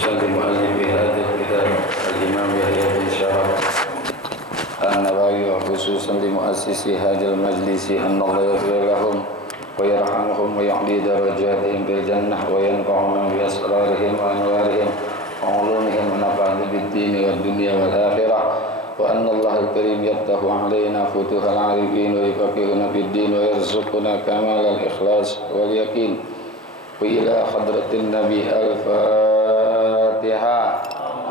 وسلم مؤلف هذا الكتاب الإمام يحيى بن شرف النووي وخصوصا لمؤسس هذا المجلس أن الله يغفر لهم ويرحمهم ويعلي درجاتهم بالجنة وينفعهم بأسرارهم وأنوارهم وعلومهم ونفعهم بالدين والدنيا والآخرة وأن الله الكريم يفتح علينا فتوح العارفين ويفقهنا في الدين ويرزقنا كمال الإخلاص واليقين وإلى حضرة النبي الفاتحة.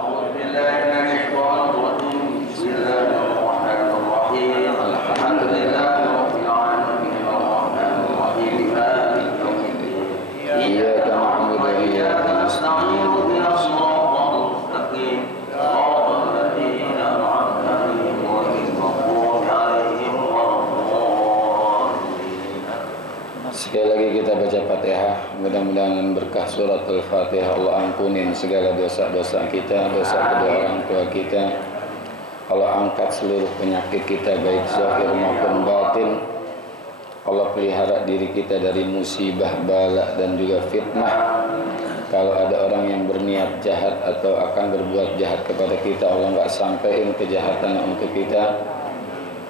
أعوذ بالله من الشيطان الرجيم. بسم الله الرحمن الرحيم. الحمد لله رب العالمين الرحمن الرحيم مالك يوم الدين. إياك نعبد وإياك نستعين اهدنا الصراط المستقيم صراط الذين أنعمت عليهم غير المغضوب عليهم ولا الضالين. Sekali lagi kita baca Fatihah. Mudah-mudahan berkah surat Al-Fatihah Allah ampunin segala dosa-dosa kita, dosa kedua orang tua kita. Allah angkat seluruh penyakit kita baik zahir maupun batin. Allah pelihara diri kita dari musibah, bala dan juga fitnah. Kalau ada orang yang berniat jahat atau akan berbuat jahat kepada kita, Allah enggak sampaikan kejahatan untuk kita.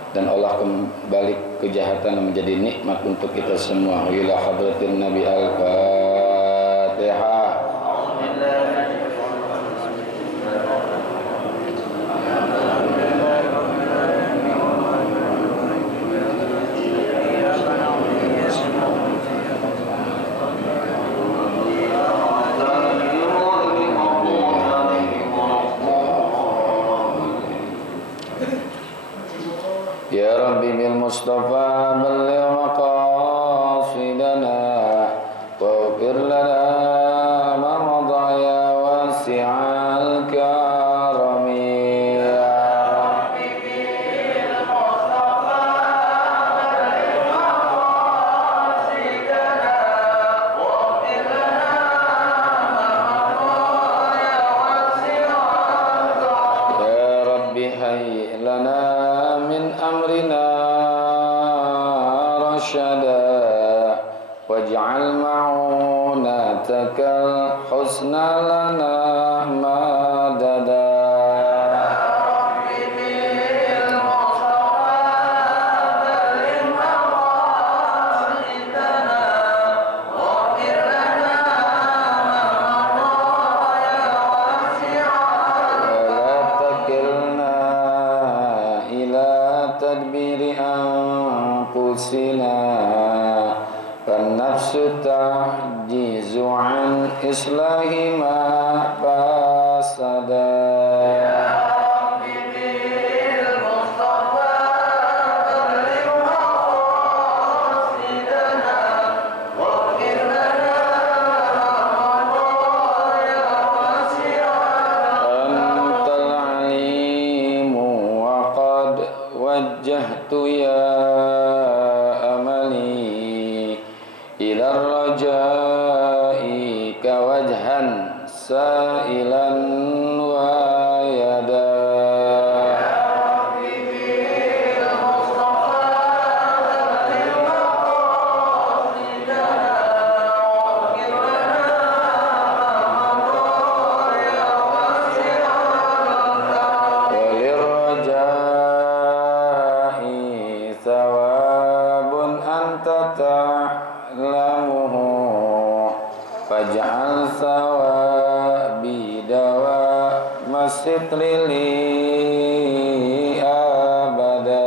Dan Allah kembali kejahatan menjadi nikmat untuk kita semua. Ila hadratin Nabi Al-Fatihah. Ya Rabbi bil Mustafa balligh maqasidana waghfir lana ma madha ya wasi'al karami ya Rabbi bil Mustafa balligh maqasidana waghfir lana ma madha ya wasi'al karami ya Rabbi hayyi lana min amrina rashada waj'al ma'unatakal husna lana madada ta'jizu an islahi ma fasada ya Rabbi bil Mustafa balligh maqasidana waghfir lana ma ya wasi'al antal alimu wa qad wajjahtu ya ila rajai kawajhan sa'ilan wa yada walirrajai thawabun anta faj'al thawabi dawa masitri li abada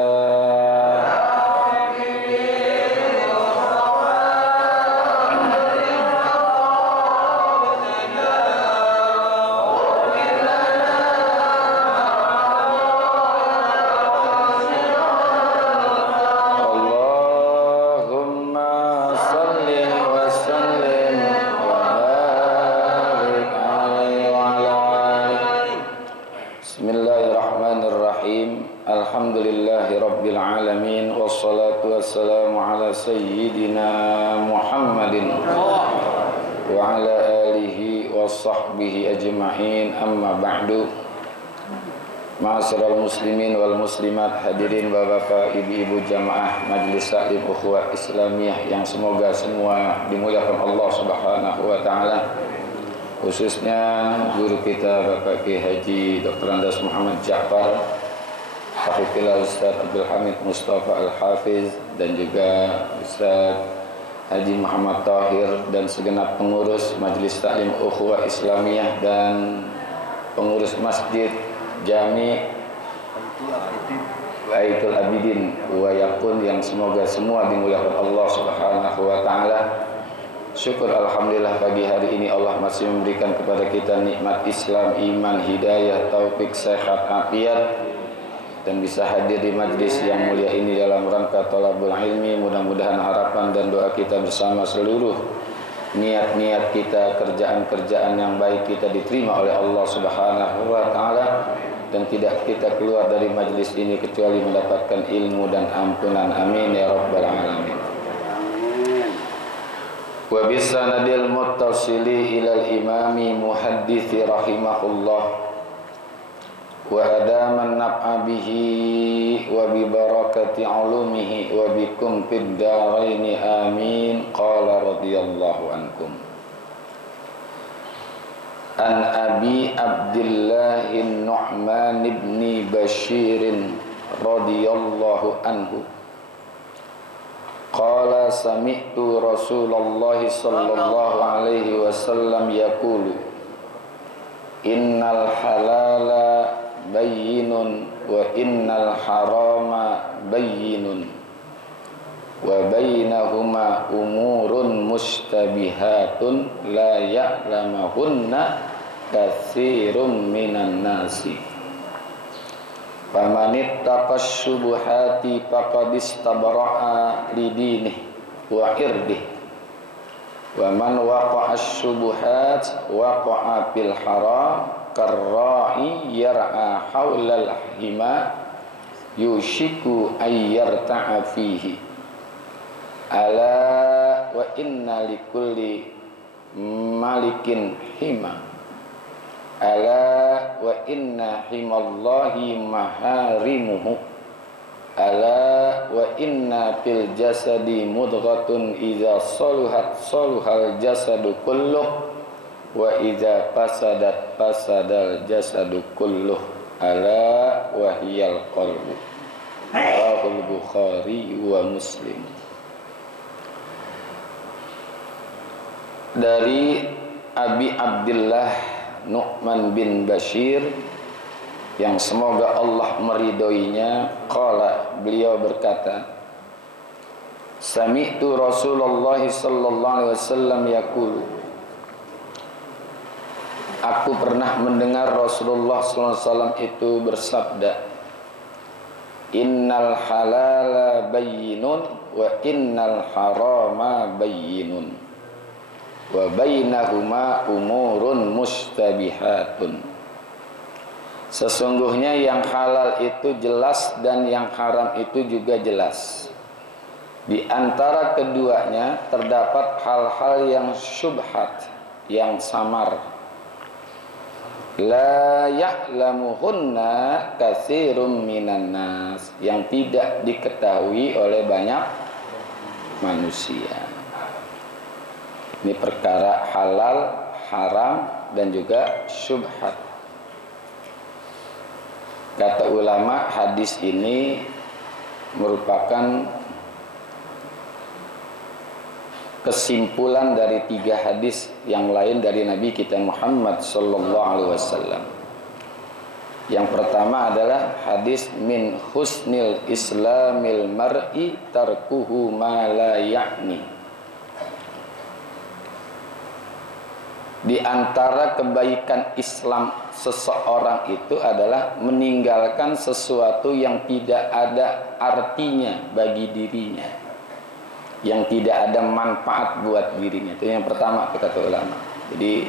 Alhamdulillahirabbil alamin wassalatu wassalamu ala sayyidina Muhammadin wa ala alihi wa sahbihi ajma'in amma ba'du. Ma'asyiral muslimin wal muslimat, hadirin bapak, ibu-ibu jamaah Majelis Taklim Ukhuwah Islamiyah yang semoga semua dimuliakan Allah Subhanahu wa taala. khususnya guru kita Bapak Kiai Haji Dr. Andes Muhammad Ja'far, Hafizillah Ustaz Abdul Hamid Mustafa Al-Hafiz, dan juga Ustaz Haji Muhammad Tahir dan segenap pengurus Majelis Taklim Ukhuwah Islamiyah dan pengurus Masjid Jami Baitul Abidin wa Yakun yang semoga semua dimuliakan Allah Subhanahu wa taala. Syukur alhamdulillah pagi hari ini Allah masih memberikan kepada kita nikmat Islam, iman, hidayah, taufik, sehat, afiat, dan bisa hadir di majlis yang mulia ini dalam rangka thalabul ilmi. Mudah-mudahan harapan dan doa kita bersama, seluruh niat-niat kita, kerjaan-kerjaan yang baik kita diterima oleh Allah Subhanahu wa taala, dan tidak kita keluar dari majlis ini kecuali mendapatkan ilmu dan ampunan. Amin ya rabbal alamin. Wa bisanadil muttasili ilal imami muhadditsi rahimahullah wa adaman naf'a bihi wa bi barakati ulumihi wa bikum fid daraini amin. Qala radhiyallahu ankum an Abi Abdillah Nu'man ibn Bashir radhiyallahu anhu qala sami'tu Rasulullah sallallahu alaihi wasallam yaqulu innal halala bayyinun wa innal harama bayyinun wa bainahuma umurun mustabihatun la ya'lamuhunna katsirun minan nasi famanittaqash syubuhati faqad istabra'a lidinihi wa irdihi wa man waqa'ash syubuhat waqa'a fil haram karra'i yar'a haulal hima yushiku ayyarta'a fihi ala wa inna likulli malikin hima ala wa inna himallahi maharimuhu ala wa inna fil jasadi mudghatun idza saluhat saluhal jasadu kulluh wa idza fasadat fasadal jasadu kulluh ala wa hiyal qalbu. Rawahul Bukhari wa Muslim. Dari Abi Abdillah Nu'man bin Bashir yang semoga Allah meridhoinya, qala, beliau berkata, sami'tu Rasulullah sallallahu alaihi wasallam yaqulu, aku pernah mendengar Rasulullah SAW itu bersabda, innal halala bayyinun wa innal harama bayyinun wa bainahuma umurun mustabihatun. Sesungguhnya yang halal itu jelas dan yang haram itu juga jelas. Di antara keduanya terdapat hal-hal yang syubhat, yang samar. La ya'lamuhunna katsirum minan nas, yang tidak diketahui oleh banyak manusia. Ini perkara halal, haram, dan juga syubhat. Kata ulama, hadis ini merupakan kesimpulan dari 3 hadis yang lain dari Nabi kita Muhammad sallallahu alaihi wasallam. Yang pertama adalah hadis min husnil islamil mar'i tarkuhu ma la ya'ni. Di antara kebaikan Islam seseorang itu adalah meninggalkan sesuatu yang tidak ada artinya bagi dirinya, yang tidak ada manfaat buat dirinya. Itu yang pertama kata ulama. Jadi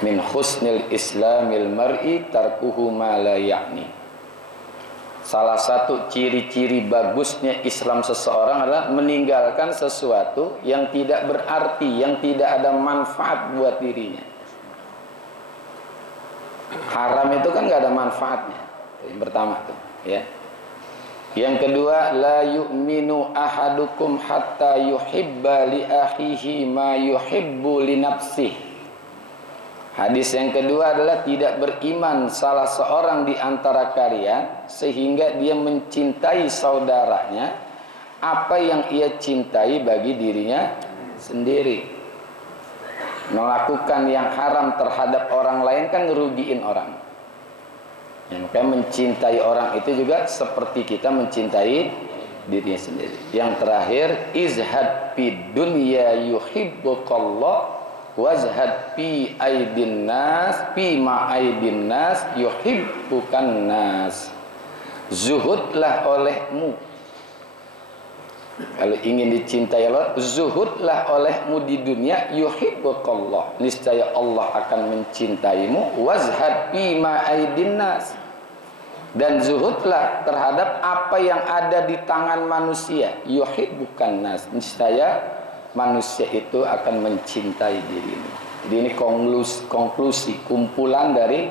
min husnil islamil mar'i tarkuhu ma la ya'ni. Salah satu ciri-ciri bagusnya Islam seseorang adalah meninggalkan sesuatu yang tidak berarti, yang tidak ada manfaat buat dirinya. Haram itu kan nggak ada manfaatnya. Yang pertama tuh, ya. Yang kedua, la yu'minu ahadukum hatta yuhibba li akhihi ma yuhibbu li nafsihi. Hadis yang kedua adalah tidak beriman salah seorang di antara kalian sehingga dia mencintai saudaranya apa yang ia cintai bagi dirinya sendiri. Melakukan yang haram terhadap orang lain kan ngerugiin orang. Maka mencintai orang itu juga seperti kita mencintai dirinya sendiri. Yang terakhir, izhad fid dunya yuhibbukallah wazhad fi aidin nas fi ma aidin nas yuhibbukan nas. Zuhudlah olehmu, kalau ingin dicintai Allah, zuhudlah olehmu di dunia, yuhibbukallah, niscaya Allah akan mencintaimu. Wazhad fi ma aidin nas, dan zuhudlah terhadap apa yang ada di tangan manusia, yuhibbukan nas, niscaya manusia itu akan mencintai dirimu. Jadi ini konklusi kumpulan dari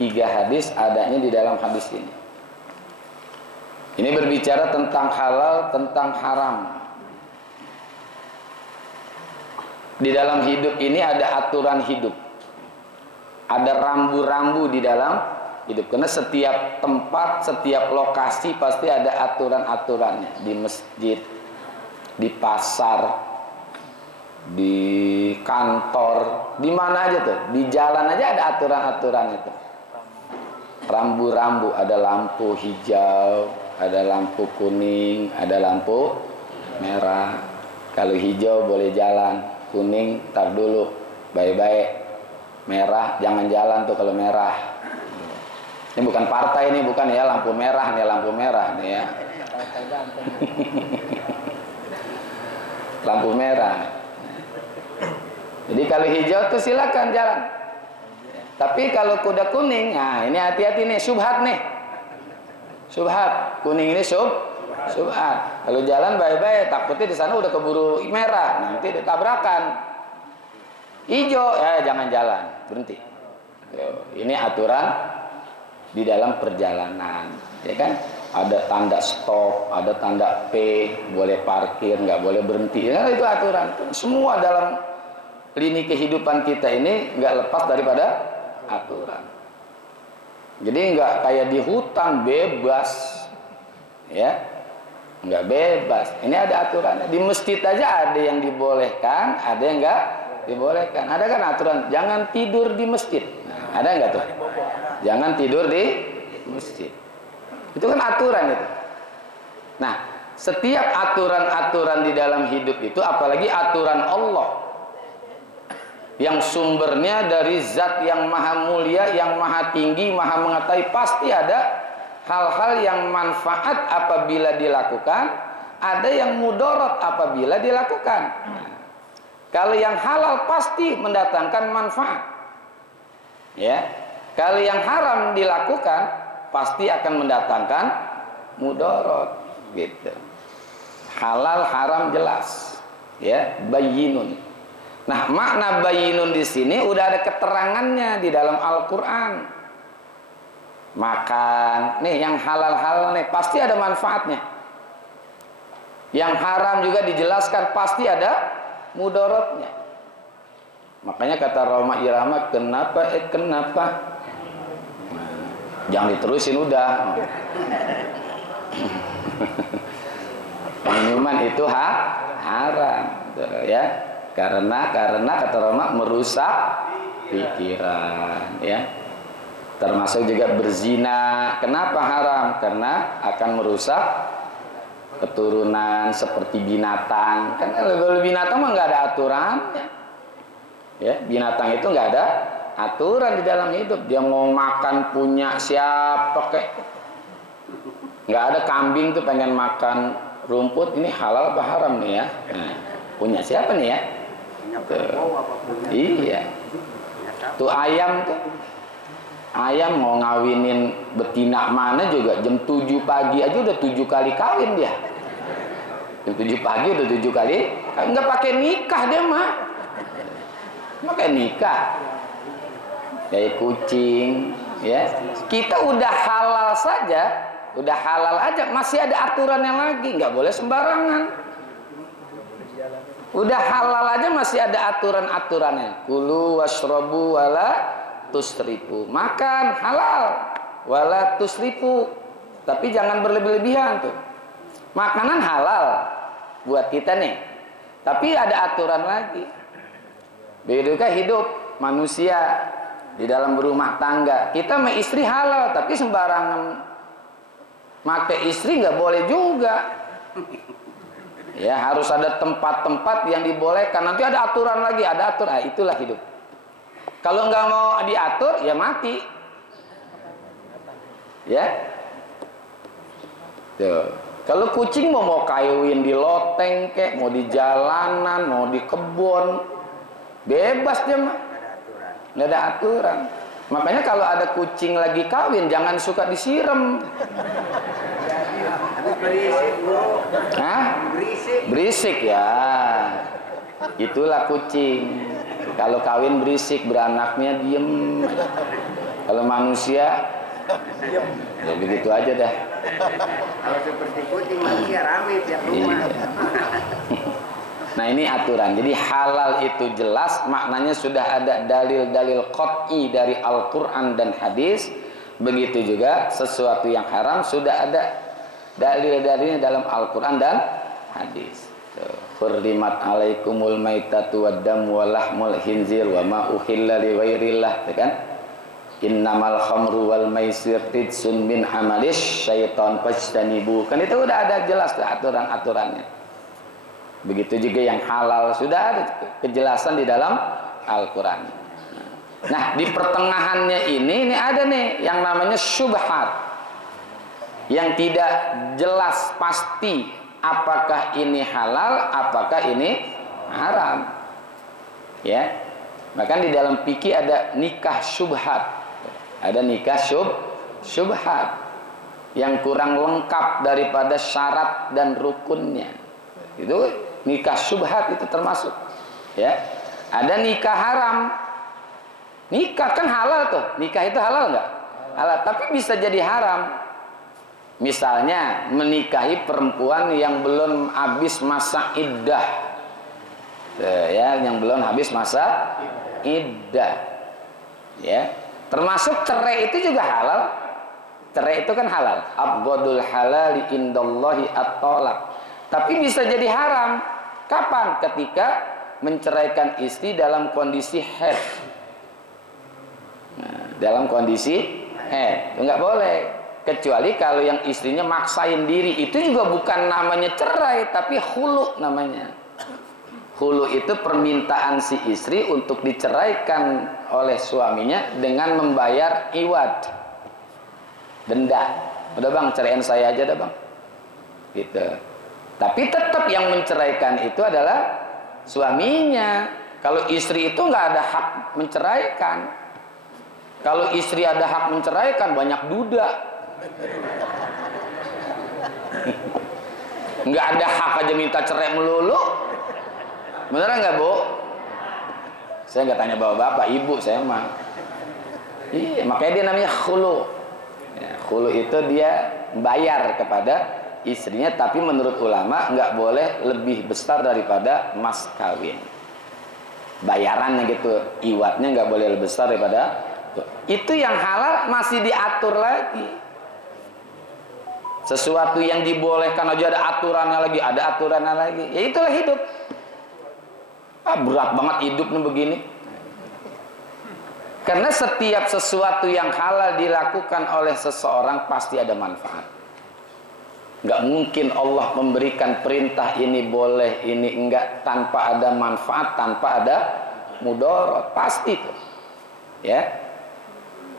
3 hadis adanya di dalam hadis ini. Ini berbicara tentang halal, tentang haram. Di dalam hidup ini ada aturan hidup. Ada rambu-rambu di dalam hidup. Karena setiap tempat, setiap lokasi pasti ada aturan-aturannya. Di masjid, di pasar, di kantor, di mana aja tuh, di jalan aja ada aturan-aturan itu. Rambu-rambu, ada lampu hijau, ada lampu kuning, ada lampu merah. Kalau hijau boleh jalan, kuning tar dulu, baik-baik. Merah jangan jalan tuh kalau merah. Ini bukan partai, ini bukan ya, lampu merah nih, lampu merah nih ya. Lampu merah. Jadi kalau hijau tuh silakan jalan. Tapi kalau kuda kuning, nah ini hati-hati nih, syubhat nih. Syubhat, kuning ini syubhat. Kalau jalan baik-baik, takutnya di sana udah keburu merah, nanti ditabrakan. Hijau, ya jangan jalan, berhenti. Ini aturan di dalam perjalanan, ya kan? Ada tanda stop, ada tanda P, boleh parkir, nggak boleh berhenti. Ya, itu aturan. Semua dalam lini kehidupan kita ini nggak lepas daripada aturan. Jadi nggak kayak di hutan bebas, ya, nggak bebas. Ini ada aturannya. Di masjid aja ada yang dibolehkan, ada yang nggak dibolehkan. Ada kan aturan, jangan tidur di masjid. Nah, ada nggak tuh? Jangan tidur di masjid. Itu kan aturan itu. Nah, setiap aturan-aturan di dalam hidup itu, apalagi aturan Allah, yang sumbernya dari zat yang maha mulia, yang maha tinggi, maha mengetahui, pasti ada hal-hal yang manfaat apabila dilakukan, ada yang mudarat apabila dilakukan. Kalau yang halal pasti mendatangkan manfaat, ya. Kalau yang haram dilakukan pasti akan mendatangkan mudarat, gitu. Halal haram jelas, ya, bayyinun. Nah, makna bayinun di sini udah ada keterangannya di dalam Al-Qur'an. Makan, nih yang halal-halal nih pasti ada manfaatnya. Yang haram juga dijelaskan pasti ada mudaratnya. Makanya kata Roma Irama, kenapa? Nah, jangan diterusin udah. Minuman itu haram, ya. Karena kata Roma merusak pikiran, ya. Termasuk juga berzina. Kenapa haram? Karena akan merusak keturunan seperti binatang. Kan kalau binatang mah nggak ada aturannya. Ya, binatang itu nggak ada aturan di dalam hidup. Dia mau makan punya siapa kek. Nggak ada kambing tuh pengen makan rumput, ini halal apa haram nih ya? Nah, punya siapa nih ya? Iya. Tuh ayam tuh. Ayam mau ngawinin betina mana juga jam 7 pagi aja udah 7 kali kawin dia. Jam 7 pagi udah 7 kali. Enggak pakai nikah dia mah. Pakai nikah. Kayak kucing, ya. Kita udah halal saja, udah halal aja, masih ada aturannya lagi, nggak boleh sembarangan. Udah halal aja masih ada aturan-aturannya. Kulu washrabu wala tusrifu. Makan halal wala tusrifu. Tapi jangan berlebih-lebihan tuh. Makanan halal buat kita nih. Tapi ada aturan lagi. Begitu kan hidup manusia di dalam berumah tangga. Kita sama istri halal, tapi sembarangan make istri nggak boleh juga. Ya, harus ada tempat-tempat yang dibolehkan. Nanti ada aturan lagi, ada aturan. Nah, itulah hidup. Kalau nggak mau diatur, ya mati. Ya. Tuh. Kalau kucing mau kayuin di loteng kek, mau di jalanan, mau di kebun, bebas dia mah. Nggak ada aturan. Makanya kalau ada kucing lagi kawin, jangan suka disiram. Berisik, bro. Hah? Berisik ya. Itulah kucing. Kalau kawin berisik, beranaknya diem. Kalau manusia, ya begitu aja dah. Kalau seperti kucing manusia rame tiap rumah. Nah ini aturan. Jadi halal itu jelas, maknanya sudah ada dalil-dalil qat'i dari Al-Quran dan hadis. Begitu juga sesuatu yang haram sudah ada dalil-dalilnya dalam Al-Quran dan hadis. Hurrimat alaikumul maitatu waddamu walahmul khinzir wa ma uhilla li ghairillah, kan? Innamal khamru wal maisir ridsun min amalis syaitan fajtanibu. Kan itu udah ada jelas tuh aturan-aturannya. Begitu juga yang halal sudah ada kejelasan di dalam Al-Quran. Nah di pertengahannya ini ada nih yang namanya syubhat, yang tidak jelas pasti apakah ini halal, apakah ini haram. Ya, maka di dalam fikih ada nikah syubhat, ada nikah syubhat yang kurang lengkap daripada syarat dan rukunnya. Itu nikah syubhat itu termasuk. Ya, ada nikah haram. Nikah kan halal tuh, nikah itu halal nggak? Halal, tapi bisa jadi haram. Misalnya menikahi perempuan yang belum habis masa iddah, ya, yang belum habis masa iddah, ya. Termasuk cerai itu juga halal. Cerai itu kan halal. Abghadul halali indallahi at-talaq. Tapi bisa jadi haram. Kapan? Ketika menceraikan istri dalam kondisi haid. Nah, dalam kondisi haid, nggak boleh. Kecuali kalau yang istrinya maksain diri, itu juga bukan namanya cerai, tapi khulu namanya. Khulu itu permintaan si istri untuk diceraikan oleh suaminya dengan membayar iwad, denda. Udah bang, ceraiin saya aja dah bang. Gitu. Tapi tetap yang menceraikan itu adalah suaminya. Kalau istri itu nggak ada hak menceraikan. Kalau istri ada hak menceraikan, banyak duda. Nggak ada hak aja minta cerai melulu. Beneran nggak bu? Saya nggak tanya bapak-bapak, ibu saya mah. Iya, makanya dia namanya khulu. Ya, khulu itu dia bayar kepada istrinya, tapi menurut ulama nggak boleh lebih besar daripada mas kawin. Bayarannya gitu, iwatnya nggak boleh lebih besar daripada itu. Yang halal masih diatur lagi. Sesuatu yang dibolehkan aja ada aturannya lagi, ada aturannya lagi. Ya itulah hidup. Berat banget hidup nih begini. Karena setiap sesuatu yang halal dilakukan oleh seseorang pasti ada manfaat. Nggak mungkin Allah memberikan perintah ini boleh, ini enggak, tanpa ada manfaat, tanpa ada mudarat. Pasti tuh. Ya.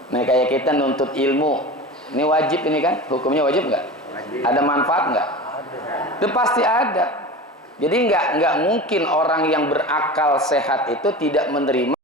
Nah kayak kita nuntut ilmu, ini wajib ini kan? Hukumnya wajib nggak? Ada manfaat nggak? Itu pasti ada. Jadi nggak mungkin orang yang berakal sehat itu tidak menerima